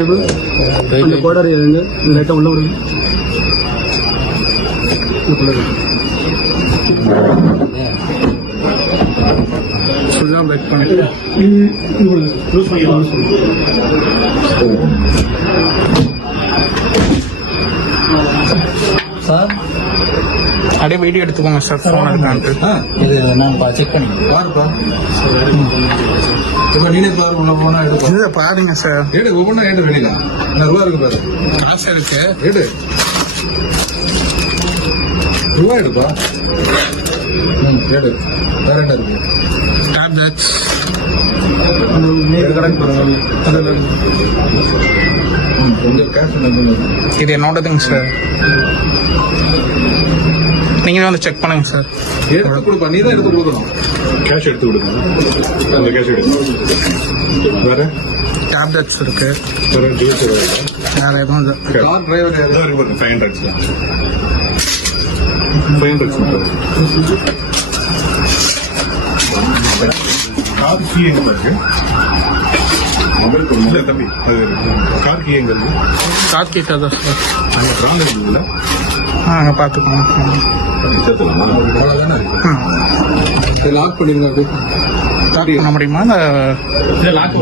அந்த கோடாரி இறங்க லைட்டாக உள்ள விடுங்க. ஃபுல்லாக பேக் பண்ணிட்டு சார் அப்படியே வீடியோ எடுத்துக்கோங்க சார். ஃபோன் இருக்கான்ட்டு இது நான் செக் பண்ணி பாருப்பா. இப்போ நீனே பாரு, உள்ள போனா எடுப்பா. இதை பாருங்க சார். எடு, ஒவ்வொன்றா எடு. வெளியில ரூபா இருக்கு பாரு. காசு இருக்கு. எடு, ரூபா எடுப்பா. எடு. வேற என்ன இருக்கு? டேப்லெட்ஸ் கொஞ்சம் கேஷ் இது என்னோடதுங்க சார். நீங்களே வந்து செக் பண்ணுங்க சார். எடுத்து கொடுப்பா. நீ தான் எடுத்து கொடுக்கணும். கேஷ் எடுத்து கொடுங்க. அந்த கேஷ் எடுத்து வேற டேப்லெட்ஸ் இருக்கு. வேற டீல்ஸ் வேற எதுவும் இல்லை. கார் டிரைவர் யாரு? 500 கார் கீ எங்க இருக்கு? மொபைல் இல்ல தம்பி, கார் கீ எங்க இருக்கு? கார் கிட்ட தான் சார். அங்க ட்ராங் இருக்குல்ல, அங்கே பார்த்துக்கோங்க. அவ்வளவுதானே இருக்கு. லாக் பண்ணிருங்க. அப்படியே லாக் பண்ண முடியுமா? இல்லை லாக்